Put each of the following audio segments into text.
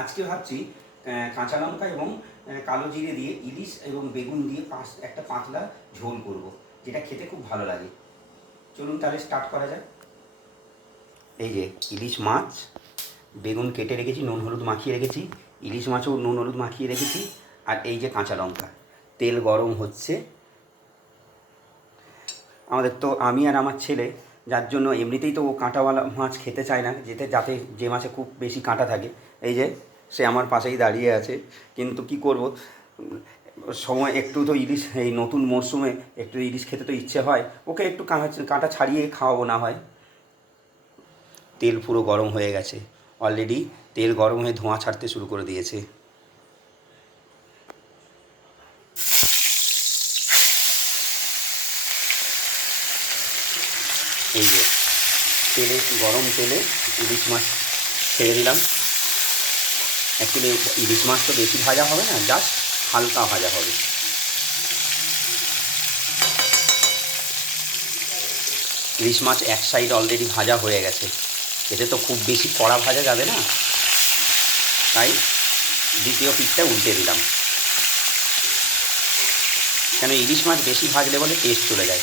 আজকে ভাবছি কাঁচা লঙ্কা এবং কালো জিরে দিয়ে ইলিশ এবং বেগুন দিয়ে একটা পাতলা ঝোল করব, যেটা খেতে খুব ভালো লাগে। চলুন তাহলে স্টার্ট করা যাক। এই যে ইলিশ মাছ, বেগুন কেটে রেখেছি, নুন হলুদ মাখিয়ে রেখেছি, ইলিশ মাছও নুন হলুদ মাখিয়ে রেখেছি, আর এই যে কাঁচা লঙ্কা। তেল গরম হচ্ছে। আমাদের তো আমি আর আমার ছেলে, যার জন্য এমনিতেই তো ও কাঁটাওয়ালা মাছ খেতে চায় না, যাতে যে মাছে খুব বেশি কাঁটা থাকে। এই যে সে আমার পাশেই দাঁড়িয়ে আছে, কিন্তু কি করব, সময় একটু তো ইলিশ, এই নতুন মরশুমে একটু ইলিশ খেতে তো ইচ্ছে হয়, ওকে একটু কাঁটা ছাড়িয়ে খাওয়াবো না হয়। তেল পুরো গরম হয়ে গেছে, অলরেডি তেল গরম হয়ে ধোঁয়া ছাড়তে শুরু করে দিয়েছে। এই যে গরম তেলে ইলিশ মাছ ছেড়ে দিলাম। অ্যাকচুয়ালি ইলিশ মাছ তো বেশি ভাজা হবে না, জাস্ট হালকা ভাজা হবে। ইলিশ মাছ এক সাইড অলরেডি ভাজা হয়ে গেছে, এতে তো খুব বেশি কড়া ভাজা যাবে না, তাই দ্বিতীয় পিঠটা উল্টে দিলাম। কেন ইলিশ মাছ বেশি ভাজলে বলে টেস্ট চলে যায়,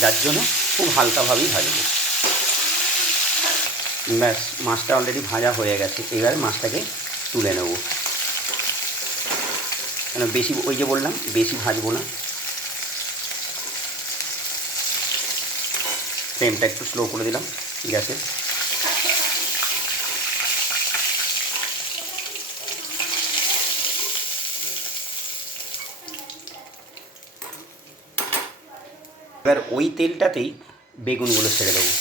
যার জন্য খুব হালকাভাবেই ভাজবো। ব্যাস, মাছটা অলরেডি ভাজা হয়ে গেছে, এবারে মাছটাকে তুলে নেব। কেন বেশি, ওই যে বললাম বেশি ভাজবো না। ফ্লেমটা একটু স্লো করে দিলাম গ্যাসের। এবার ওই তেলটাতেই বেগুনগুলো ছেড়ে দেবো।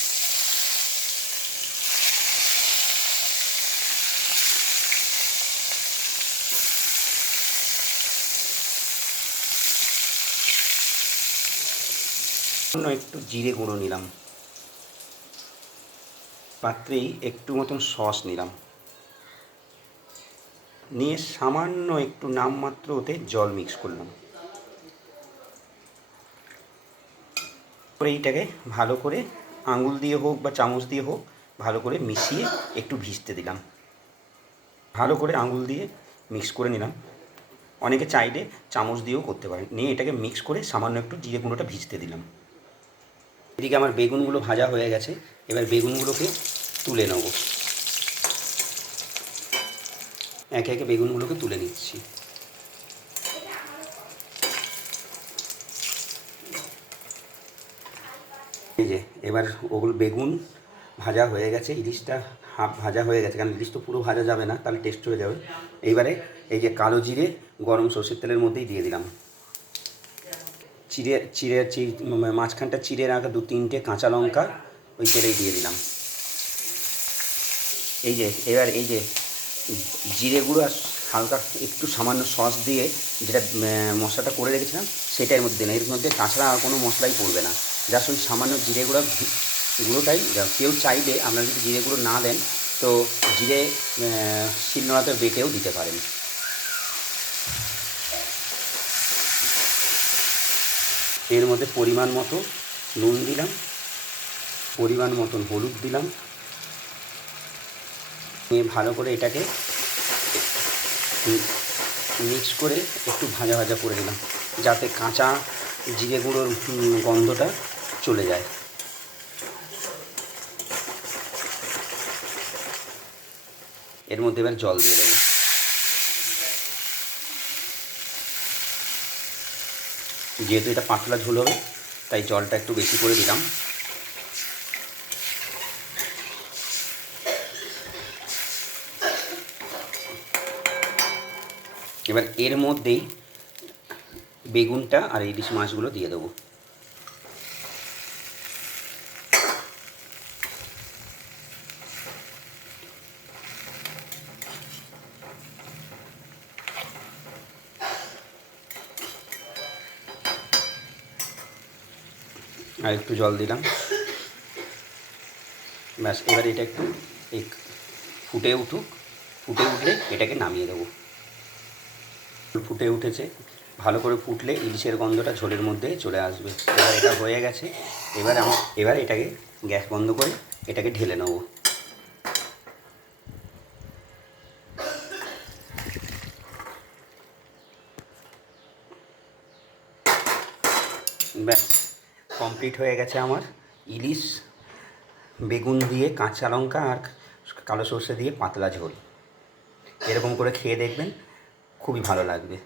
একটু জিরে গুঁড়ো নিলাম, পাত্রেই একটু মতন সস নিলাম, নিয়ে সামান্য একটু নামমাত্র ওতে জল মিক্স করলাম। এইটাকে ভালো করে আঙুল দিয়ে হোক বা চামচ দিয়ে হোক ভালো করে মিশিয়ে একটু ভিজতে দিলাম। ভালো করে আঙুল দিয়ে মিক্স করে নিলাম, অনেকে চাইলে চামচ দিয়েও করতে পারে। নিয়ে এটাকে মিক্স করে সামান্য একটু জিরে গুঁড়োটা ভিজতে দিলাম। এদিকে আমার বেগুনগুলো ভাজা হয়ে গেছে, এবার বেগুনগুলোকে তুলে নেব। একে একে বেগুনগুলোকে তুলে নিচ্ছি। এই যে এবার ওগুলো বেগুন ভাজা হয়ে গেছে, ইলিশটা হাফ ভাজা হয়ে গেছে, কারণ ইলিশ তো পুরো ভাজা যাবে না, তাহলে টেস্ট হয়ে যাবে। এইবারে এই যে কালো জিরে গরম সর্ষের তেলের মধ্যেই দিয়ে দিলাম। মাঝখানটা চিড়ে রাখা 2-3টে কাঁচা লঙ্কা ওই তেলেই দিয়ে দিলাম। এই যে এবার এই যে জিরে গুঁড়ো আর হালকা একটু সামান্য সস দিয়ে যেটা মশলাটা করে রেখেছিলাম সেটার মধ্যে দিলাম। এর মধ্যে তাছাড়া আর কোনো মশলাই পড়বে না, জাস্ট ওই সামান্য জিরে গুঁড়োটাই। কেউ চাইলে আপনারা যদি জিরে গুঁড়ো না দেন তো জিরে শিলনোড়াতে বেটেও দিতে পারেন। এর মধ্যে পরিমাণ মতো নুন দিলাম, পরিমাণ মতন হলুদ দিলাম, নিয়ে ভালো করে এটাকে মিক্স করে একটু ভাজা ভাজা করে দিলাম, যাতে কাঁচা জিরে গুঁড়োর গন্ধটা চলে যায়। এর মধ্যে এবার জল দিয়ে দেবো। যেহেতু এটা পাতলা ঝোল হবে তাই জলটা একটু বেশি করে দিলাম। এবার এর মধ্যেই বেগুনটা আর ইলিশ মাছগুলো দিয়ে দেবো। আর একটু জল দিলাম। ব্যাস, এবার এটা একটু ফুটে উঠুক, ফুটে উঠলে এটাকে নামিয়ে দেবো। ফুটে উঠেছে, ভালো করে ফুটলে ইলিশের গন্ধটা ঝোলের মধ্যে চলে আসবে। এবার এটা হয়ে গেছে, এবার এটাকে গ্যাস বন্ধ করে এটাকে ঢেলে নেব। ব্যাস কমপ্লিট হয়ে গেছে আমার ইলিশ বেগুন দিয়ে কাঁচা লঙ্কা আর কালো সর্ষে দিয়ে পাতলা ঝোল। এরকম করে খেয়ে দেখবেন, খুবই ভালো লাগবে।